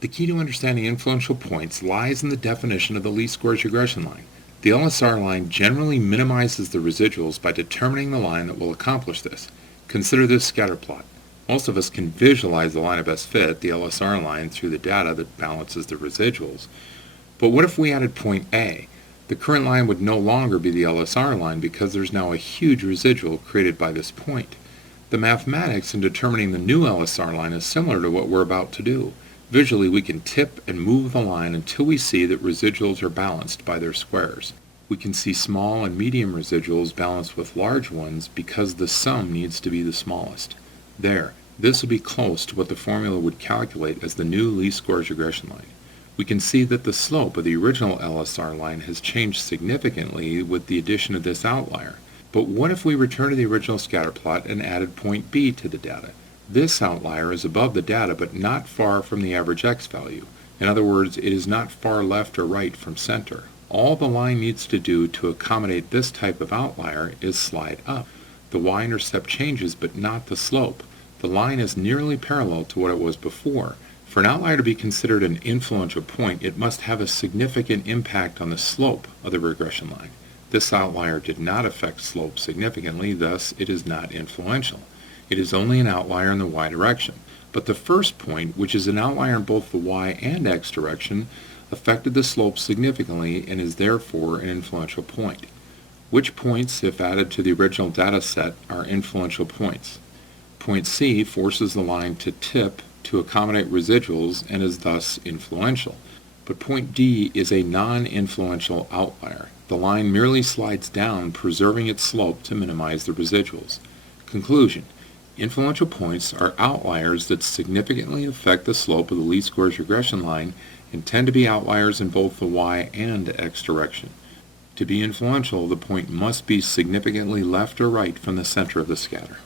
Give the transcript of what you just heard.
The key to understanding influential points lies in the definition of the least squares regression line. The LSR line generally minimizes the residuals by determining the line that will accomplish this. Consider this scatter plot. Most of us can visualize the line of best fit, the LSR line, through the data that balances the residuals. But what if we added point A? The current line would no longer be the LSR line because there's now a huge residual created by this point. The mathematics in determining the new LSR line is similar to what we're about to do. Visually, we can tip and move the line until we see that residuals are balanced by their squares. We can see small and medium residuals balanced with large ones because the sum needs to be the smallest. There, this will be close to what the formula would calculate as the new least squares regression line. We can see that the slope of the original LSR line has changed significantly with the addition of this outlier. But what if we return to the original scatter plot and added point B to the data? This outlier is above the data but not far from the average x value. In other words, it is not far left or right from center. All the line needs to do to accommodate this type of outlier is slide up. The y-intercept changes but not the slope. The line is nearly parallel to what it was before. For an outlier to be considered an influential point, it must have a significant impact on the slope of the regression line. This outlier did not affect slope significantly, thus it is not influential. It is only an outlier in the y direction. But the first point, which is an outlier in both the y and x direction, affected the slope significantly and is therefore an influential point. Which points, if added to the original data set, are influential points? Point C forces the line to tip to accommodate residuals and is thus influential. But point D is a non-influential outlier. The line merely slides down, preserving its slope to minimize the residuals. Conclusion: influential points are outliers that significantly affect the slope of the least squares regression line and tend to be outliers in both the y and x direction. To be influential, the point must be significantly left or right from the center of the scatter.